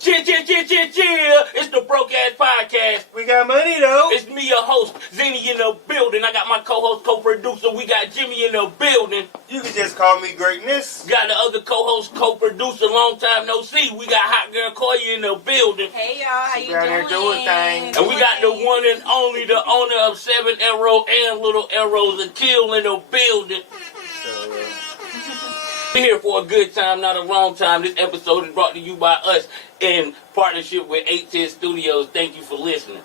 Chill. It's the Broke Ass Podcast. We got money though. It's me, your host, Zinni in the building. I got my co-host, co-producer. We got Jimmy in the building. You can just call me Greatness. Got the other co-host, co-producer, long time no see. We got HotGyrl Coyya in the building. Hey y'all, how you down there doing things. And we got the one and only, the owner of 7 Arrow and Little Arrows, Akil in the building. We're here for a good time, not a wrong time. This episode is brought to you by us in partnership with 810 Studios. Thank you for listening.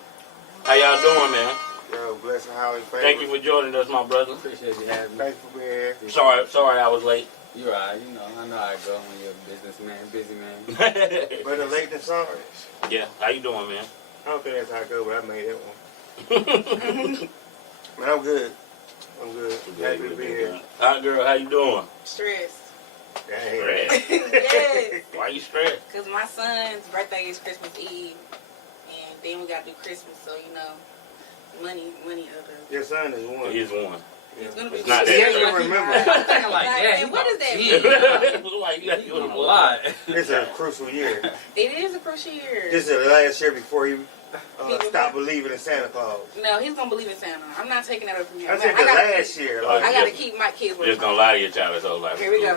How y'all doing, man? Yo, blessing, Holly. Thank you for joining us, my brother. Appreciate you having me. Thanks for being here. Sorry I was late. You're right. You know, I know how it go when you're a businessman, busy man. Better late than sorry. Yeah, how you doing, man? I don't think that's how it goes, but I made that one. Man, I'm good. Happy to be here. Hi, girl. How you doing? Stressed. Stressed. Yes. Why you stressed? Because my son's birthday is Christmas Eve. And then we got to do Christmas, so, you know, money other. Your son is one. He is one. It's going to be It's not He that. ain't gonna remember. And what does that mean? Like, you got to do A it a lot. This is a crucial year. It is a crucial year. This is the last year before he He stopped believing in Santa Claus. No, he's going to believe in Santa. I'm not taking that away from him. I said the last year. Oh, Like, I got to keep my kids with Just me. gonna lie to your child his whole life. Here we go.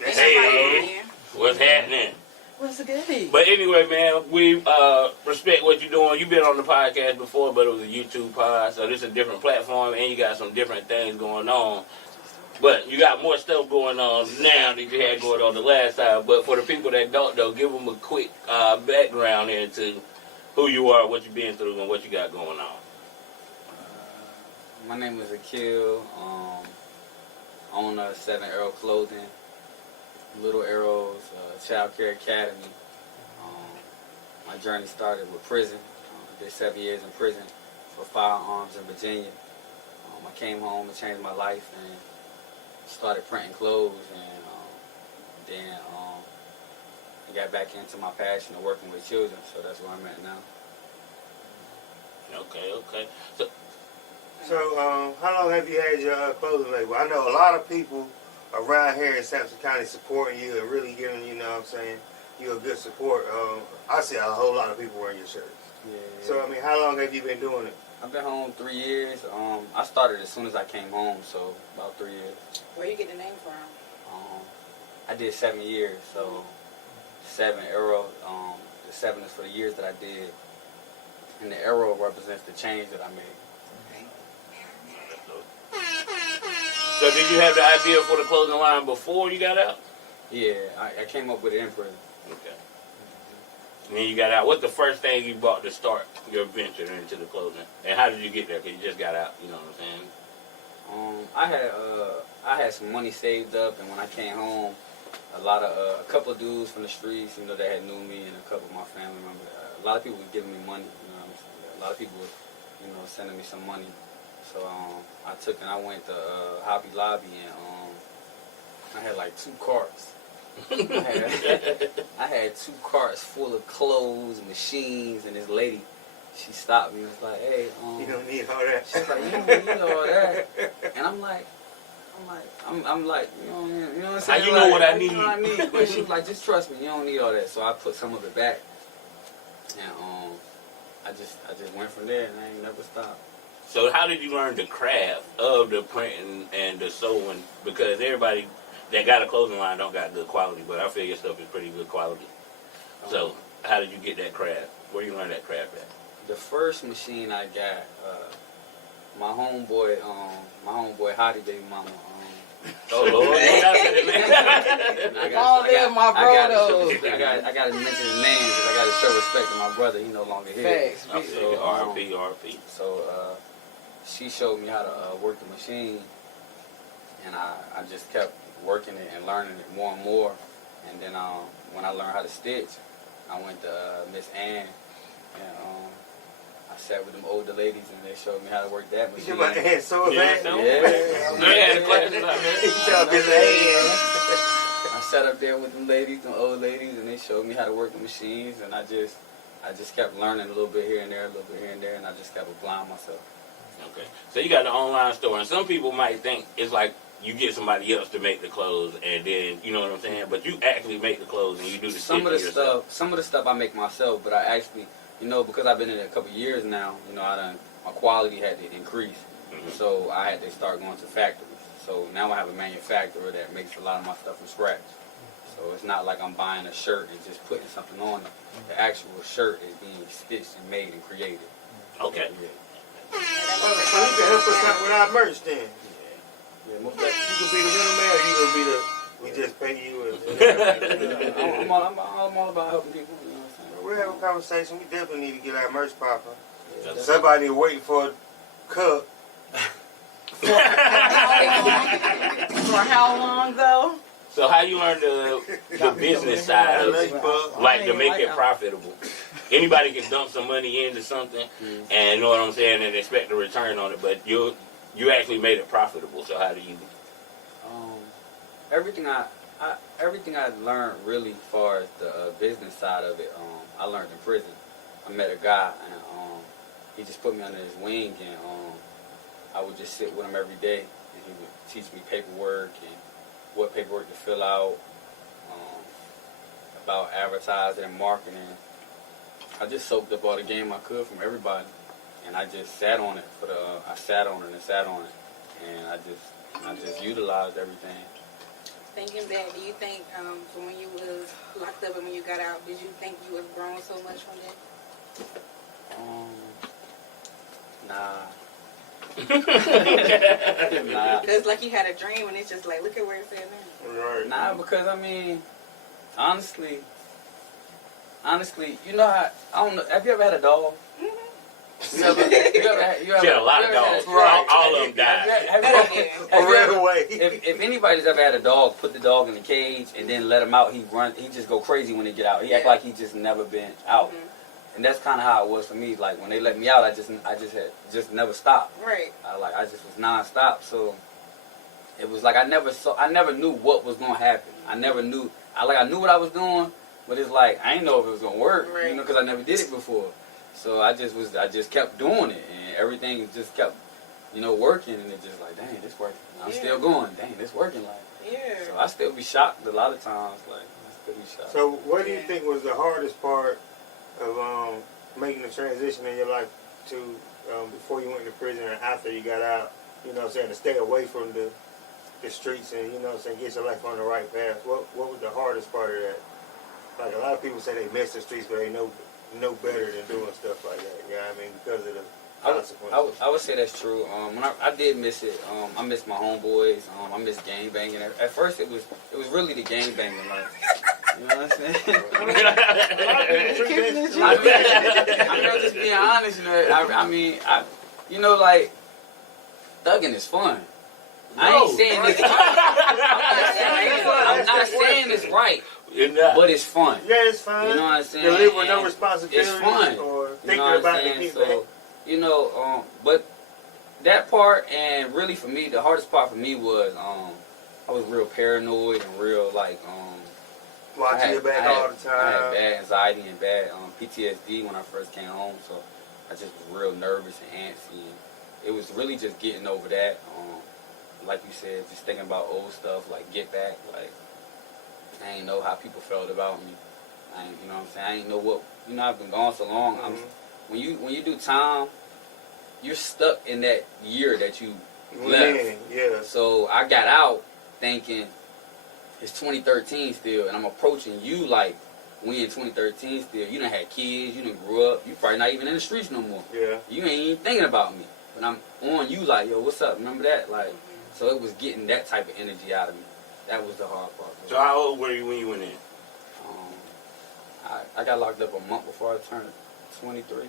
that's Hey. What's happening? What's good? But anyway, man, we respect what you're doing. You've been on the podcast before, but it was a YouTube pod, so this is a different platform, and you got some different things going on. But you got more stuff going on now than you had going on the last time. But for the people that don't know, give them a quick background into who you are, what you've been through, and what you got going on. My name is Akil. Owner of 7 Arrow Clothing, Little Arrows, Childcare Academy. My journey started with prison. I did 7 years in prison for firearms in Virginia. I came home and changed my life and started printing clothes, and then I got back into my passion of working with children, so that's where I'm at now. Okay. So, how long have you had your clothing label? I know a lot of people around here in Sampson County supporting you and really giving you know what I'm saying, you a good support. I see a whole lot of people wearing your shirts. Yeah. So, I mean, how long have you been doing it? I've been home 3 years. I started as soon as I came home, so about 3 years. Where you get the name from? I did 7 years, so 7 Arrow. The 7 is for the years that I did, and the arrow represents the change that I made. So did you have the idea for the clothing line before you got out? Yeah, I came up with it in prison. Okay. And then you got out. What's the first thing you bought to start your venture into the clothing? And how did you get there? Because you just got out, you know what I'm saying? I had some money saved up, and when I came home, a couple of dudes from the streets, you know, that had knew me, and a couple of my family members. A lot of people were giving me money, you know what I'm saying? A lot of people were, you know, sending me some money. So I went to Hobby Lobby, and I had like 2 carts. I had 2 carts full of clothes, machines, and this lady, she stopped me and was like, "Hey, you don't need all that." She's like, "You don't need all that." And I'm like, you know what I'm saying? How you know what I need? You know what I need? But she was like, "Just trust me, you don't need all that." So I put some of it back, and I just went from there, and I ain't never stopped. So how did you learn the craft of the printing and the sewing? Because everybody that got a clothing line don't got good quality, but I feel your stuff is pretty good quality. So how did you get that craft? Where you learn that craft at? The first machine I got, my homeboy Hottie baby mama. Oh Lord! I got to mention his name because I got to show respect to my brother. He no longer here. RP. So she showed me how to work the machine, and I just kept working it and learning it more and more. And then when I learned how to stitch, I went to Miss Ann, and I sat with them older ladies, and they showed me how to work that machine. My hand so bad. I sat up there with them ladies, them old ladies, and they showed me how to work the machines, and I just kept learning a little bit here and there, and I just kept applying myself. Okay. So you got the online store, and some people might think it's like you get somebody else to make the clothes, and then you know what I'm saying. But you actually make the clothes and you do the Some of the stitching yourself. stuff, some of the stuff I make myself, but I actually, because I've been in it a couple years now, my quality had to increase, so I had to start going to factories. So now I have a manufacturer that makes a lot of my stuff from scratch. So it's not like I'm buying a shirt and just putting something on it. The actual shirt is being stitched and made and created. Okay. So you can help us out with our merch then. Yeah, You can be the middleman, or you can be the. We just pay you. And, I'm all about helping people. You know what I'm saying? we'll have a conversation. We definitely need to get our merch popping. Yeah. Somebody waiting for a cup. For how long though? So how you learn the business side of it, like to make it profitable? Anybody can dump some money into something, and you know what I'm saying, and expect a return on it, but you actually made it profitable. So how do you? Everything I learned really, as far as the business side of it, I learned in prison. I met a guy, and he just put me under his wing, and I would just sit with him every day, and he would teach me paperwork and what paperwork to fill out, about advertising and marketing. I just soaked up all the game I could from everybody, and I just sat on it I sat on it and sat on it, and I just utilized everything. Thinking back, do you think from when you was locked up and when you got out, did you think you was grown so much from that? Nah. Because like you had a dream and it's just like, look at where it's at now. Right. Nah, because honestly, you know how, I don't know, have you ever had a dog? You ever You had a lot of dogs. Right. All of them died. If anybody's ever had a dog, put the dog in the cage and then let him out, he just go crazy when they get out. He act like he just never been out. And that's kind of how it was for me. Like when they let me out, I just never stopped. Right. I just was nonstop. So it was like I never knew what was gonna happen. I never knew. I knew what I was doing, but it's like I didn't know if it was gonna work. Right. Because I never did it before. So I just kept doing it, and everything just kept, working, and it's just like, dang, this working. I'm still going, dang, this working, like. Yeah. So I still be shocked a lot of times, like, I still be shocked. So what do you think was the hardest part of making the transition in your life to before you went to prison and after you got out? You know what I'm saying, to stay away from the streets and, you know what I'm saying, get your life on the right path. What was the hardest part of that? Like a lot of people say they miss the streets, but they know better than doing stuff like that. You know what I mean? Because of the consequences. I would say that's true. When I did miss it, I missed my homeboys. I missed gang banging. At first, it was really the gang banging. Like, you know what I'm saying? I'm just being honest. Like thugging is fun. I ain't saying this. I'm not saying it's right. But it's fun. Yeah, it's fun. You know what I'm saying? You live with no responsibility. It's fun. Or thinking you know about the kids. So, but that part, and really for me, the hardest part for me was I was real paranoid and real watching your back all the time. I had bad anxiety and bad PTSD when I first came home, so I just was real nervous and antsy. And it was really just getting over that. Like you said, just thinking about old stuff, like Get Back, like. I ain't know how people felt about me. You know what I'm saying? I ain't know what. I've been gone so long. When you do time, you're stuck in that year that you left. Yeah. So I got out thinking it's 2013 still, and I'm approaching you like we in 2013 still. You done had kids. You done grew up. You probably not even in the streets no more. Yeah. You ain't even thinking about me. But I'm on you like, yo, what's up? Remember that? Like, so it was getting that type of energy out of me. That was the hard part. So how old were you when you went in? I got locked up a month before I turned 23.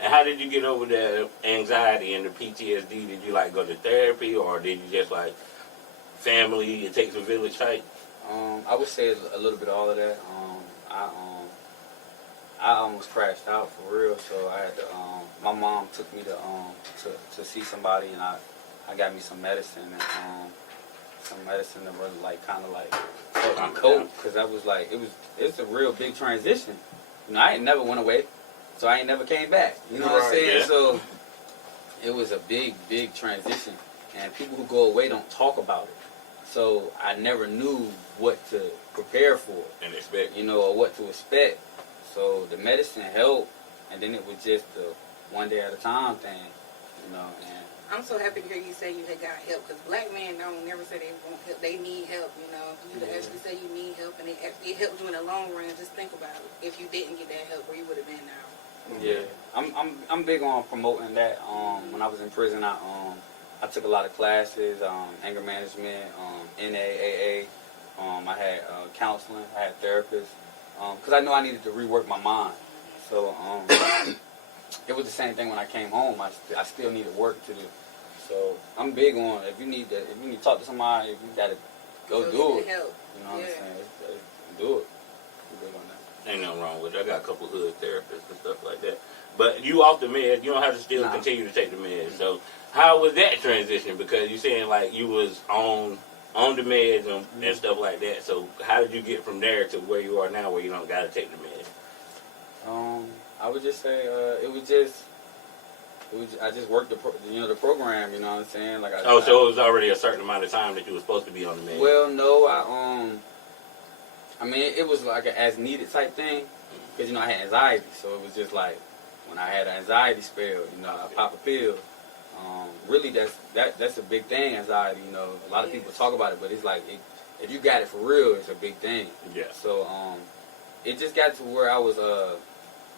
And how did you get over the anxiety and the PTSD? Did you go to therapy, or did you just family? It takes a village type. I would say a little bit of all of that. I almost crashed out for real, so I had to. My mom took me to see somebody, and I got me some medicine and some medicine that was help me cope, because I was it's a real big transition. I ain't never went away, so I ain't never came back. You know what I'm saying? Yeah. So it was a big transition, and people who go away don't talk about it. So I never knew what to prepare for, And expect. you know, or what to expect. So the medicine helped, and then it was just the one day at a time thing, you know. And I'm so happy to hear you say you had got help, because black men don't never say they want help. They need help, you know. You Yeah. actually say you need help, and it helped you in the long run. Just think about it. If you didn't get that help, where you would have been now. yeah, I'm big on promoting that. When I was in prison, I took a lot of classes, anger management, NAAA. I had counseling, I had therapists, because I knew I needed to rework my mind. So it was the same thing when I came home. I still needed work to do. So I'm big on if you need to talk to somebody, if you gotta go do it. Help. You know what I'm Yeah. saying? Do it. I'm big on that. Ain't nothing wrong with it. I got a couple hood therapists and stuff like that. But you off the meds, you don't have to still Nah. continue to take the meds. So how was that transition? Because you saying like you was on the meds and stuff like that. So how did you get from there to where you are now, where you don't got to take the meds? I would just say I just worked the program. You know what I'm saying? Like So it was already a certain amount of time that you were supposed to be on the meds. Well, no, I mean, it was like an as needed type thing, because I had anxiety, so it was just like when I had an anxiety spell, I pop a pill. Really, that's a big thing, anxiety. A lot of people talk about it, but it's like if you got it for real, it's a big thing. Yeah. So it just got to where I was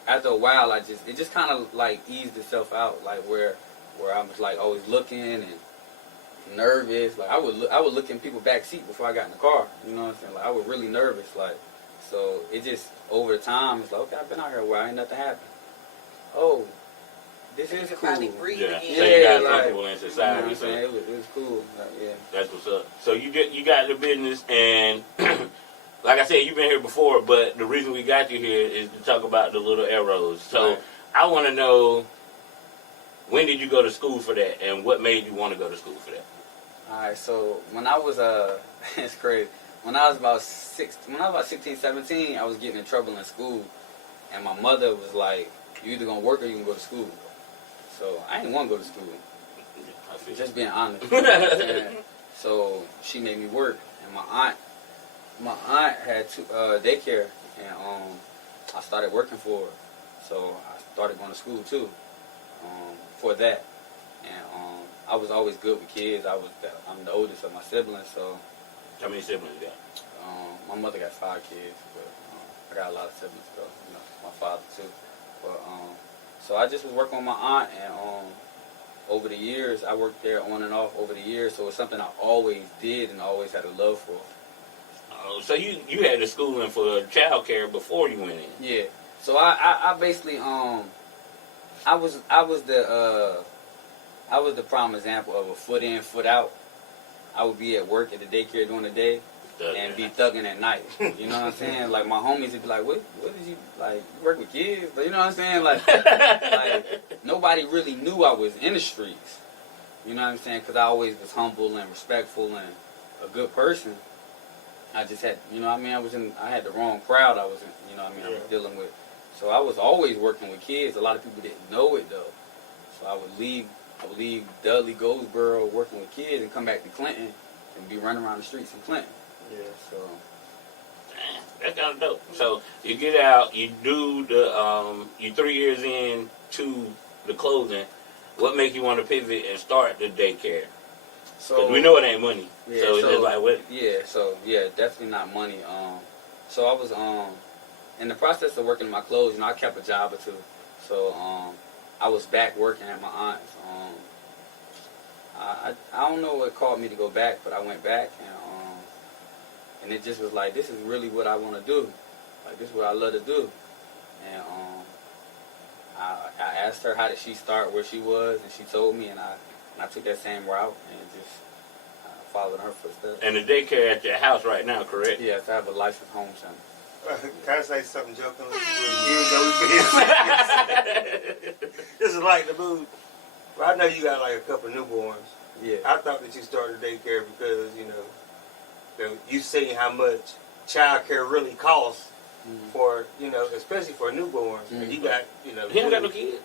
after a while, it just kind of like eased itself out, like where I was like always looking and nervous. Like I would look in people's back seat before I got in the car. You know what I'm saying? Like I was really nervous. Like so, it just over the time, it's like, okay, I've been out here a while, ain't nothing happened. Oh, this You is could cool. probably breathe Yeah. again. So you got like, comfortable in society. You know what I'm So saying? It was cool. Yeah. that's what's up. So you got the business, and like I said, you've been here before, but the reason we got you here is to talk about the little arrows. So Right. I want to know, when did you go to school for that, and what made you want to go to school for that? All right. So when I was it's crazy. When I was about 16, 17, I was getting in trouble in school, and my mother was like, "You either gonna work or you can go to school." So I didn't want to go to school. I feel Just being honest. You know what I'm saying? So she made me work, and my aunt had daycare, and I started working for her. So I started going to school too for that, and I was always good with kids. I'm the oldest of my siblings, so How many siblings you got? my mother got 5 kids, but I got a lot of siblings though. My father too. But so I just was working with my aunt, and over the years, I worked there on and off over the years, so it's something I always did and always had a love for. So you had the schooling for childcare before you went in. Yeah. So I basically I was the prime example of a foot in, foot out. I would be at work at the daycare during the day and be thugging at night. You know what I'm saying? Like my homies would be like, what did you like? You work with kids? But you know what I'm saying? Like nobody really knew I was in the streets. You know what I'm saying? Because I always was humble and respectful and a good person. I just had, I had the wrong crowd I was in, I was dealing with. So I was always working with kids. A lot of people didn't know it though. So I would leave Dudley, Goldsboro, working with kids, and come back to Clinton and be running around the streets in Clinton. Yeah. So Damn, that's kind of dope. So you get out, you do you 3 years in to the closing. What make you want to pivot and start the daycare? So we know it ain't money. Yeah, so it's just like what? Yeah, definitely not money. So I was in the process of working my clothes. I kept a job or two. So I was back working at my aunt's. I don't know what called me to go back, but I went back, and it just was like, this is really what I want to do. Like this is what I love to do. And I asked her how did she start where she was, and she told me, and I took that same route and just followed in her footsteps. And the daycare at your house right now, correct? Yes, I have a licensed home center. Can I say something jokingly? This is like the mood. Well, I know you got like a couple newborns. Yeah. I thought that you started daycare because, you seen how much child care really costs for, especially for newborns. And you got, He don't got no kids.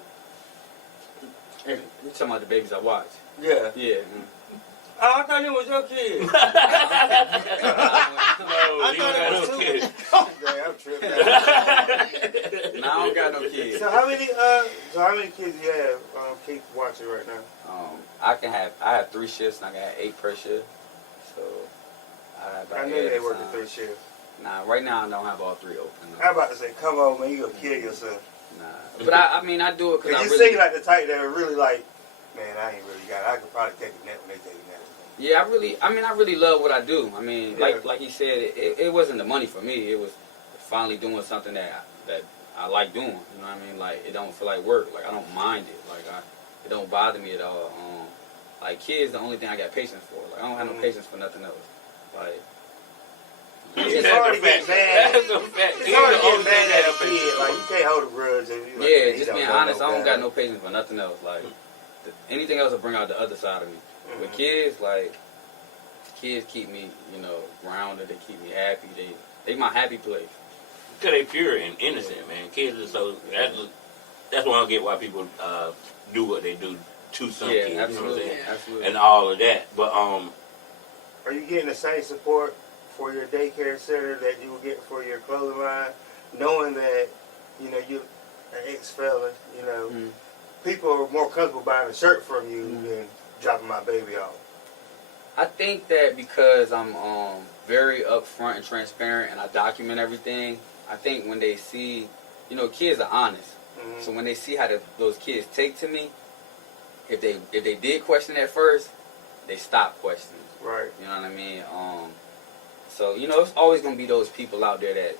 You talking about the babies I watch? Yeah. Yeah. I thought it was your kid. No, I you don't thought got it was no two. kids. Damn, I'm tripping. Nah, I don't got no kids. So how many kids do you have? Keep watching right now. I have 3 shifts and I got 8 per shift. So I have about I knew 8 they at a worked time. 3 shifts. Nah, right now I don't have all 3 open. I'm about to say, come on, man, you gonna kill yourself. Nah, but I mean I do it because Cause I you really. seem like the type that are really like, man, I ain't really got it. I could probably take a nap when they take a nap. Yeah, I really love what I do. I mean, Yeah. like he said, it wasn't the money for me. It was finally doing something that I like doing. You know what I mean? Like it don't feel like work. Like I don't mind it. Like it don't bother me at all. Like kids, the only thing I got patience for. Like I don't have no patience for nothing else. Like It's hard to get mad. That's a fact. It's Kids hard the to only get thing mad that at a have patience kid. for. Like you can't hold a grudge. And you like, yeah, man, he just don't being know honest, no I don't got better. no patience for nothing else. Like anything else will bring out the other side of me. With Mhm. kids, like kids keep me, grounded. They keep me happy. They my happy place. Because they pure and innocent, man. Kids are so... That's why I don't get why people do what they do to some Yeah, kids. You know what I'm absolutely, saying? absolutely. And all of that. But, Are you getting the same support for your daycare center that you will get for your clothing line, knowing that you're an ex-felon? Mhm. People are more comfortable buying a shirt from you Mhm. than dropping my baby off. I think that because I'm very upfront and transparent and I document everything, I think when they see, kids are honest. Mhm. So when they see how those kids take to me, if they did question at first, they stop questioning. Right. You know what I mean? So it's always gonna be those people out there that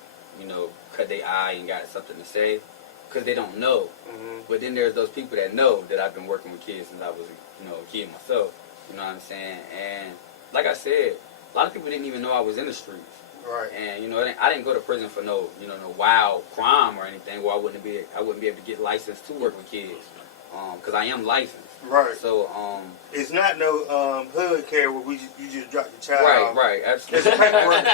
cut their eye and got something to say because they don't know. Mhm. But then there's those people that know that I've been working with kids since I was a kid myself. You know what I'm saying? And like I said, a lot of people didn't even know I was in the streets. Right. And I didn't go to prison for no wild crime or anything where I wouldn't be able to get licensed to work with kids, because I am licensed. Right. So It's not no hood care where you just drop your child off. right, There's absolutely. paperwork.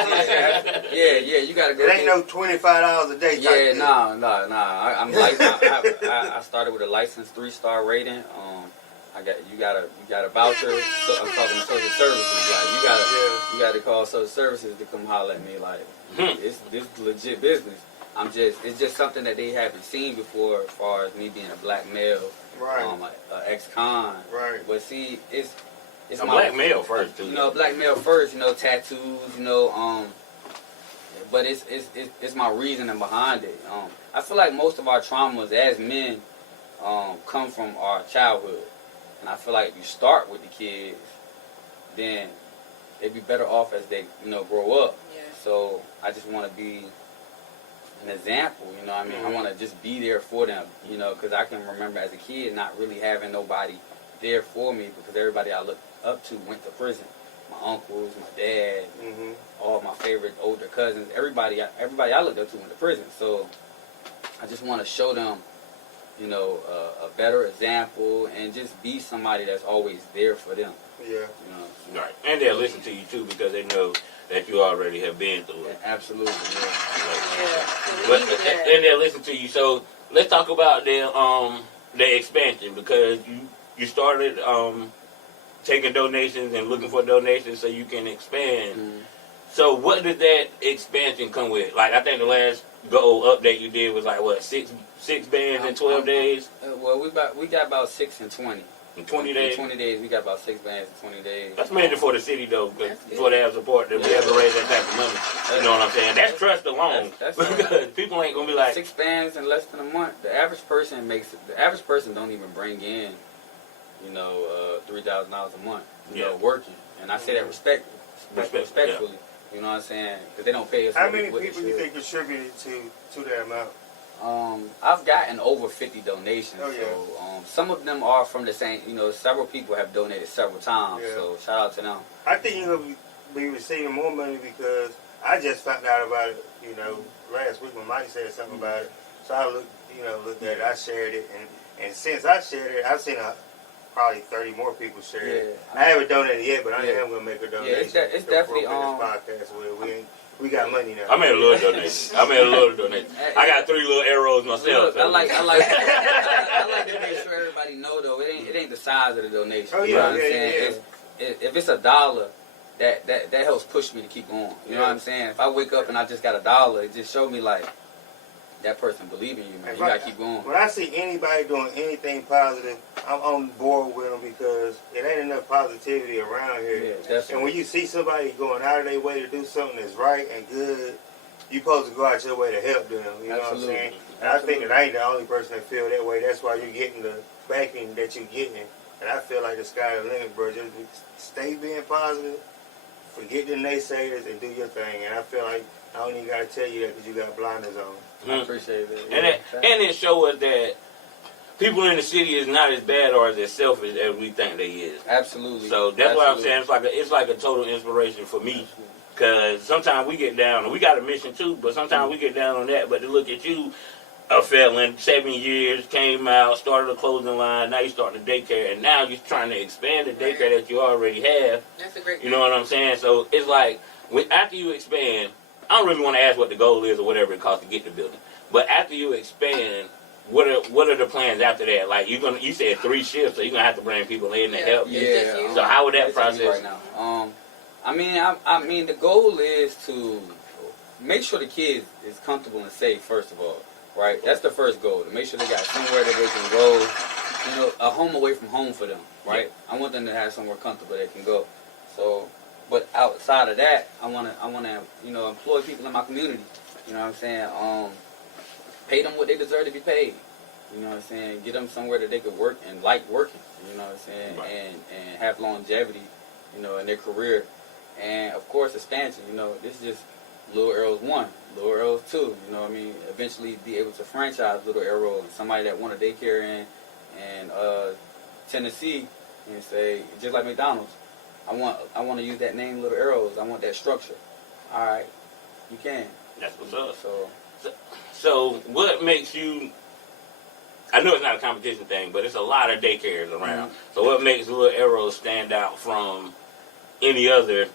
yeah, you gotta go. It ain't no $25 a day type Yeah, thing. nah. I'm licensed. I started with a licensed 3-star rating. You got a voucher. So I'm talking to social services. Like you gotta call social services to come holler at me. Like this legit business. It's just something that they haven't seen before, as far as me being a black male, Right. a ex-con. Right. But see, it's a black male first, too. Black male first. Tattoos. But it's my reasoning behind it. I feel like most of our traumas as men come from our childhood. And I feel like if you start with the kids, then they'd be better off as they, grow up. Yeah. So I just want to be an example, I mean? I want to just be there for them, because I can remember as a kid not really having nobody there for me because everybody I looked up to went to prison. My uncles, my dad, Mm-hmm. all my favorite older cousins, everybody I looked up to went to prison. So I just want to show them, a better example and just be somebody that's always there for them. Yeah. Right. And they'll listen to you, too, because they know that you already have been through Yeah, it. absolutely. Yeah. But and they'll listen to you. So let's talk about the expansion, because you started taking donations and looking for donations so you can expand. Mm-hmm. So what did that expansion come with? Like, I think the last goal update you did was like, what, six bands in 12 days? Well, we got about 6 and 20. In 20 days? In 20 days, we got about 6 bands in 20 days. That's mainly for the city, though, because That's good. before they have support, they'll be able to raise that type of money. You know what I'm saying? That's trust alone. That's because people ain't going to be like... 6 bands in less than a month. The average person don't even bring in, $3,000 a month, working. And I say that respectfully. Yeah. You know what I'm saying? Because they don't pay us. How what many they people you should. think contributed to that amount? I've gotten over 50 donations. Oh, yeah. So some of them are from the same. Several people have donated several times. Yeah. So shout out to them. I think you're going to be receiving more money because I just found out about it, last week when Mike said something about it. So I looked at it, I shared it, and since I shared it, I've seen probably 30 more people share it. I haven't donated yet, but I am going to make a donation. Yeah, it's definitely this podcast where we got money now. I made a little donation. I got 3 little arrows myself. Look, I like to make sure everybody know though. It ain't the size of the donation. Oh, you know yeah, what I'm saying? yeah. if it's $1, that helps push me to keep going. You know what I'm saying? If I wake up and I just got $1, it just showed me like that person believe in you, man. You gotta keep going. When I see anybody doing anything positive, I'm on board with them because it ain't enough positivity around here. Yeah, definitely. And when you see somebody going out of their way to do something that's right and good, you supposed to go out your way to help them. You know what I'm saying? And I think that I ain't the only person that feel that way. That's why you're getting the backing that you're getting. And I feel like the sky the limit, bro. Just stay being positive, forget the naysayers, and do your thing. And I feel like I don't even got to tell you that because you got blinders on. I appreciate that. And it show us that people in the city is not as bad or as selfish as we think they is. Absolutely. So that's why I'm saying it's like a total inspiration for me. Because sometimes we get down, and we got a mission too, but sometimes we get down on that. But to look at you, a felon, 7 years, came out, started a clothing line, now you're starting a daycare, and now you're trying to expand the daycare that you already have. That's a great thing. You know what I'm saying? So it's like, after you expand, I don't really want to ask what the goal is or whatever it costs to get the building. But after you expand, what are the plans after that? Like you said 3 shifts, so you're gonna have to bring people in to help. Yeah. So how would that process? Right now. I mean, the goal is to make sure the kids is comfortable and safe. First of all, right? That's the first goal. To make sure they got somewhere that they can go. You know, a home away from home for them. Right? I want them to have somewhere comfortable they can go. So. But outside of that, I wanna employ people in my community. You know what I'm saying? Pay them what they deserve to be paid. You know what I'm saying? Get them somewhere that they could work and like working. You know what I'm saying? Right. And have longevity, in their career. And of course, expansion. This is just Little Arrows 1, Little Arrows 2. You know what I mean? Eventually, be able to franchise Little Arrow and somebody that want a daycare in Tennessee and say just like McDonald's. I want to use that name, Little Arrows. I want that structure. All right, you can. That's what's up. So what makes you? I know it's not a competition thing, but it's a lot of daycares around. Mm-hmm. So what makes Little Arrows stand out from any other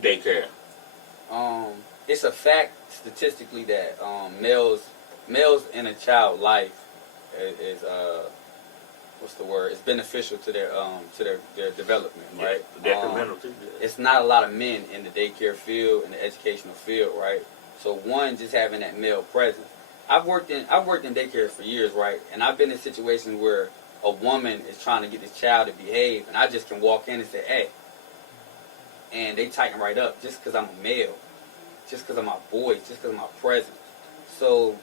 daycare? It's a fact statistically that males in a child life is what's the word? It's beneficial to their development, right? Detrimental too. It's not a lot of men in the daycare field, in the educational field, right? So one, just having that male presence. I've worked in daycares for years, right? And I've been in situations where a woman is trying to get this child to behave, and I just can walk in and say, "Hey," and they tighten right up just because I'm a male, just because of my voice, just because of my presence. So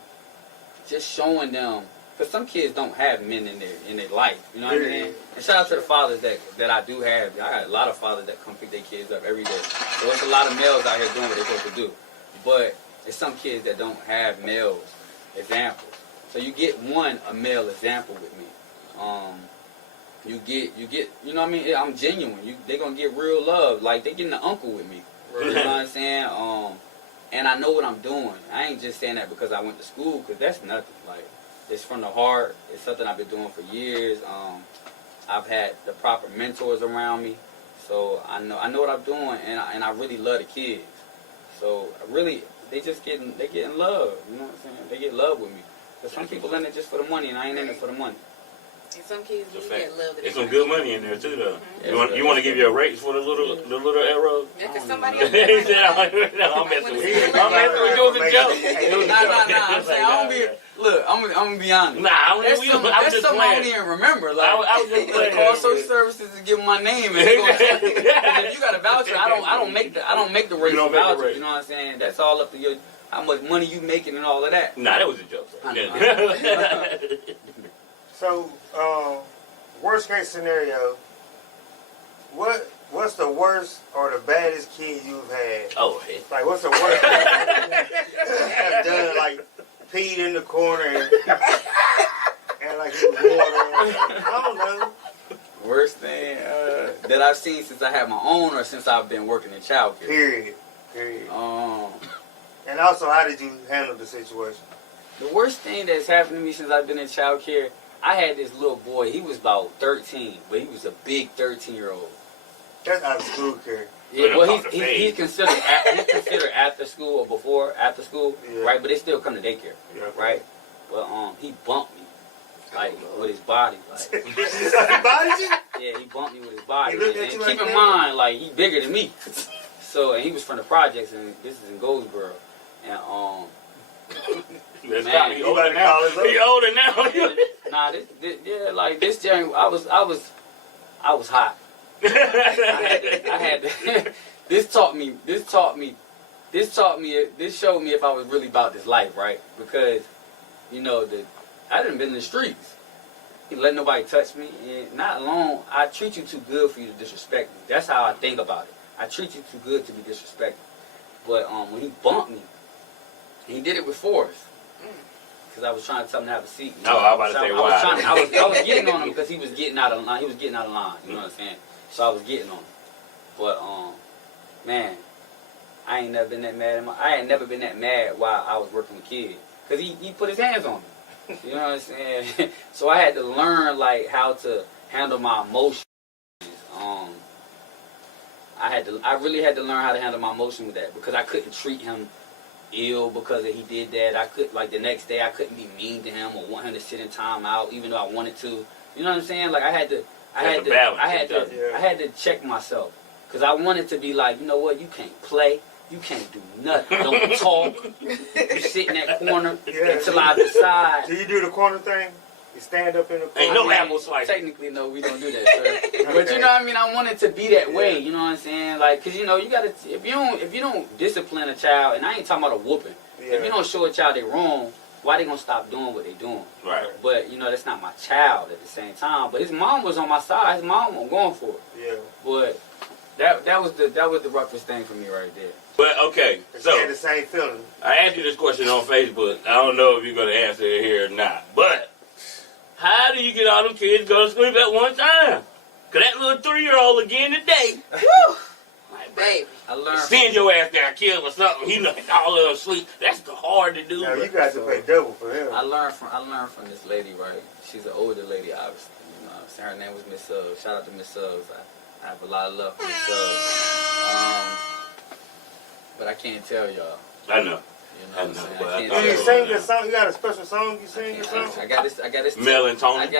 just showing them. Because some kids don't have men in their life, you know what I mean? And shout out to the fathers that I do have. I got a lot of fathers that come pick their kids up every day. So it's a lot of males out here doing what they're supposed to do. But there's some kids that don't have males examples. So you get a male example with me. You get, you know what I mean? I'm genuine. They're gonna get real love. Like they getting an uncle with me. You know what I'm saying? And I know what I'm doing. I ain't just saying that because I went to school, because that's nothing. Like. It's from the heart. It's something I've been doing for years. I've had the proper mentors around me, so I know what I'm doing, and I really love the kids. So they getting love. You know what I'm saying? They get love with me. But some people in it just for the money, and I ain't in it for the money. And some kids do get love. There's some good money in there too, though. Mm-hmm. You want to give you a rates for the little arrows? Yeah, because somebody else. He said, I'm messing with you. I'm messing with you. It was a joke. It was a joke. Nah. I'm saying I don't be. Look, I'm gonna be honest. Nah, that's something I don't even remember. Like, I was just playing. All social services is giving my name. And if you got a voucher, I don't make the rate for voucher. You know what I'm saying? That's all up to you. How much money you making and all of that. Nah, that was a joke. So, worst case scenario, what's the worst or the baddest kid you've had? Oh, hey. Like, what's the worst thing you have done? Like, peed in the corner and like it was water. I don't know. Worst thing that I've seen since I had my own, or since I've been working in childcare. Period. And also, how did you handle the situation? The worst thing that's happened to me since I've been in childcare, I had this little boy. He was about 13, but he was a big 13-year-old. That's out of school care. Yeah, well, he's considered after school or before after school, right? But they still come to daycare, right? Well, he bumped me. like with his body. Like, So he bodied you? yeah, he bumped me with his body. He looked at And you keep like in that? mind, like he bigger than me. So and he was from the projects, and this is in Goldsboro, and Let's Man, stop. He you older about to now. call his He up? older now. nah, yeah, like this journey, I was hot. I had to, this showed me if I was really about this life, right? Because, you know, I done been in the streets. He let nobody touch me, and not alone, I treat you too good for you to disrespect me. That's how I think about it. I treat you too good to be disrespected. But when he bumped me, he did it with force. Because I was trying to tell him to have a seat. No, I was about to say why. I was getting on him because he was getting out of line. He was getting out of line. You know what I'm saying? So I was getting on him. But man, I ain't never been that mad. I ain't never been that mad while I was working with kids. Because he put his hands on me. You know what I'm saying? So I had to learn like how to handle my emotions. I really had to learn how to handle my emotion with that because I couldn't treat him ill because he did that. I could, like, the next day I couldn't be mean to him or want him to sit in time out even though I wanted to. You know what I'm saying? Like I had to check myself because I wanted to be like, you know what, you can't play, you can't do nothing, don't talk, you sit in that corner until I decide. Do you do the corner thing? You stand up in the corner? Ain't no apple slice. Technically, no, we don't do that, sir. But you know what I mean? I wanted to be that way, you know what I'm saying? Like, cause you know, you gotta, if you don't discipline a child, and I ain't talking about a whooping, if you don't show a child they wrong, why they gonna stop doing what they doing? Right. But, you know, that's not my child at the same time. But his mom was on my side. His mom was going for it. Yeah. But that was the roughest thing for me right there. But okay, So so you had the same feeling. I asked you this question on Facebook. I don't know if you're gonna answer it here or not. But how do you get all them kids to go to sleep at one time? Cause that little 3-year-old again today. Woo! Like, Baby. I learned. send your ass got killed or something. He knocked all of them sleep. That's hard to do. Now you but- got to pay double for him. I learned from this lady, right? She's an older lady, obviously. You know what I'm saying? Her name was Miss Suggs. Shout out to Miss Suggs. I have a lot of love for Miss Suggs. But I can't tell y'all. I know. You know I what I'm know, saying? but I I can't thought Do you it tell sing the song? You got a special song you sing or something? I got this. Mel and Tony.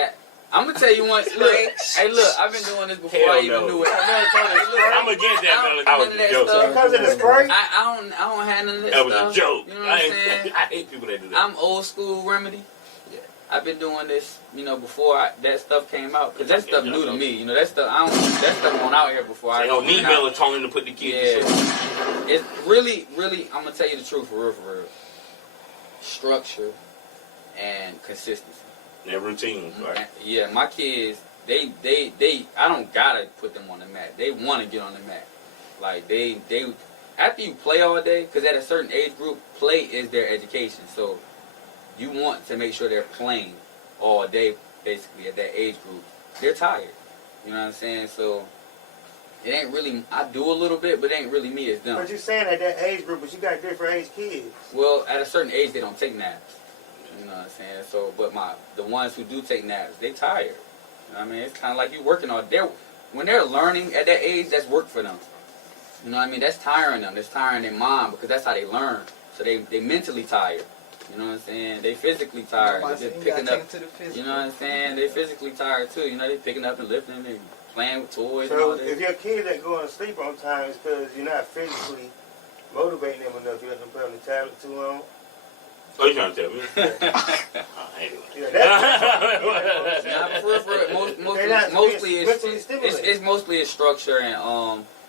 I'm gonna tell you one. Look, hey, look. I've been doing this before Hell I even no. knew it. I'm against that, Melody. I was none of a that joke. stuff. Because of the spray? I don't have none of this That was stuff. a joke. You know what I'm saying? I hate people that do that. I'm old school remedy. Yeah. I've been doing this, you know, before that stuff came out. Cause that stuff new to me. You know, that stuff went out here before They I don't need went out. melatonin to put the kids to sleep. Yeah. It's really, I'm gonna tell you the truth for real. Structure and consistency. Their routines, right? Yeah, my kids, they I don't gotta put them on the mat. They want to get on the mat. Like they after you play all day, because at a certain age group, play is their education. So you want to make sure they're playing all day, basically at that age group. They're tired. You know what I'm saying? So it ain't really. I do a little bit, but it ain't really me. It's them. But you saying at that age group, but you got different age kids. Well, at a certain age, they don't take naps. You know what I'm saying? So, but the ones who do take naps, they tired. You know what I mean? It's kind of like you working on. When they're learning at that age, that's work for them. You know what I mean? That's tiring them. That's tiring their mind because that's how they learn. So they mentally tired. You know what I'm saying? They physically tired. They're picking up. You know what I'm saying? They physically tired too. You know, they picking up and lifting and playing with toys and So all that. if your kids ain't going to sleep on time, it's because you're not physically motivating them enough. You let them play on the tablet too long. Oh, you trying to tell me? Anyway. Yeah, that's Nah, for They're not mostly mentally stimulated. it's mostly a structure and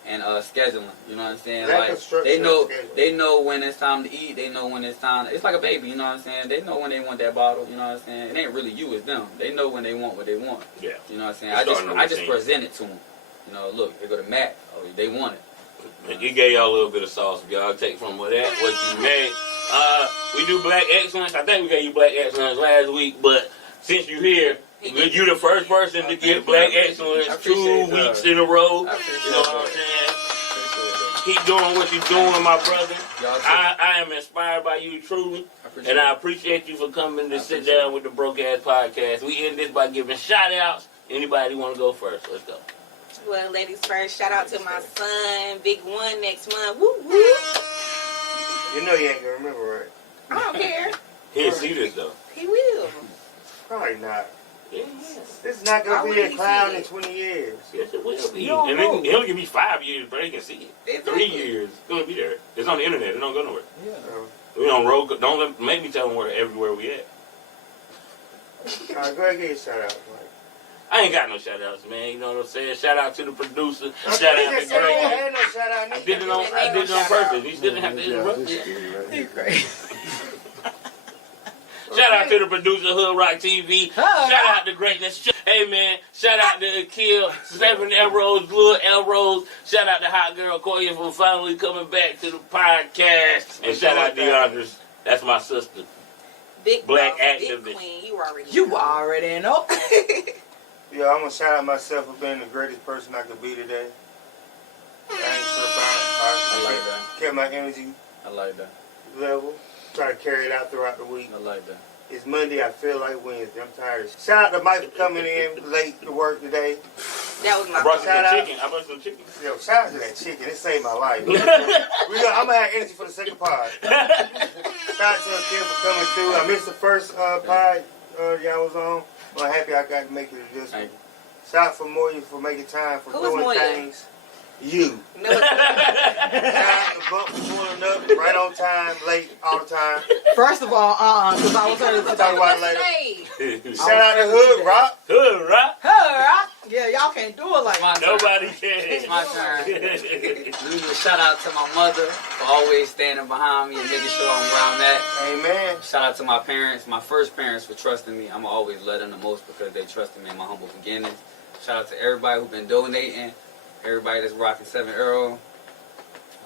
scheduling. You know what I'm saying? Lack of Like structure they know and scheduling. they know when it's time to eat. They know when it's time. It's like a baby. You know what I'm saying? They know when they want that bottle. You know what I'm saying? It ain't really you, it's them. They know when they want what they want. Yeah. You know what I'm saying? It's starting I just routine. present it to them. You know, look, they go to Mac. Oh, they want it. He gave y'all a little bit of sauce. If y'all take from what you made. We do Black Excellence. I think we gave you Black Excellence last week, but since you're here, you're the first person to get Black Excellence 2 weeks in a row. I appreciate You know what I'm saying? Keep doing what you're doing, my brother. Y'all too. I am inspired by you truly, appreciate and I it. appreciate you for coming to I sit appreciate down with the Broke Ass Podcast. We end this by giving shout outs. Anybody want to go first? Let's go. Well, ladies first, shout out to my son, Big One, next month. Woo woo. You know you ain't going to remember, right? I don't care. He didn't see this though. He will. Probably not. Yeah. This is not Why gonna would be a he clown see in it? 20 years. Yes, it will be. You don't And know. it'll give me 5 years, but they can see it. Exactly. 3 years. It's going to be there. It's on the internet. It don't go nowhere. Yeah. We on road. Don't make me tell them everywhere we at. All right, go ahead and get your shout out, Mike. I ain't got no shout outs, man. You know what I'm saying? Shout out to the producer. I Shout out think to that said I Greg. ain't had no shout out. I did it on purpose. You didn't have to interrupt me. You crazy. Shout out to the producer, Hood Rock TV. Huh? Shout out to Greatness. Hey, man. Shout out to Akil, 7 Elrose, Blue Elrose. Shout out to HotGyrl Coyya for finally coming back to the podcast. And shout out to DeAndres. That's my sister. Big Black boss, activist. Big queen. You already You know. already know. Yeah, I'm gonna shout out myself for being the greatest person I could be today. I ain't trip out. I like that. Kept my energy I like that. level. Try to carry it out throughout the week. I like that. It's Monday. I feel like Wednesday. I'm tired. Shout out to Mike for coming in late to work today. That was my I brought you Shout some out. chicken. I brought you some chicken. Yo, shout out to that chicken. It saved my life. I'm gonna have energy for the second pod. Shout out to Akil for coming through. I missed the first pod y'all was on. I'm happy I got to make it to this one. Thank you. Shout out for Moya for making time for Who's doing Moya? things. You. No, it's not. Shout out to Bump for pulling up right on time, late all the time. First of all, because I was heard We'll talk about it later. Hey. Shout out to Hood Rock. Hood Rock. Yeah, y'all can't do it like My that. turn. Nobody It's can. my turn. Need a shout out to my mother for always standing behind me and making sure I'm where I'm at. Amen. Shout out to my parents, my first parents, for trusting me. I'm always let them the most because they trusted me in my humble beginnings. Shout out to everybody who's been donating, everybody that's rocking 7 Euro.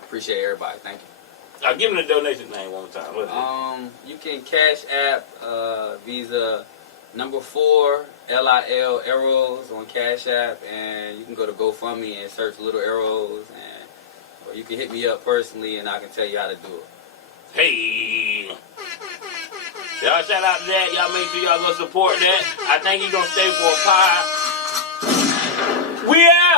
Appreciate everybody. Thank you. I'll give him the donation name one time. What is it? You can Cash App Visa number 4 LIL Arrows on Cash App, and you can go to GoFundMe and search Little Arrows, and or you can hit me up personally, and I can tell you how to do it. Hey. Y'all shout out to that. Y'all make sure y'all go support that. I think he's going to stay for a pod. We out.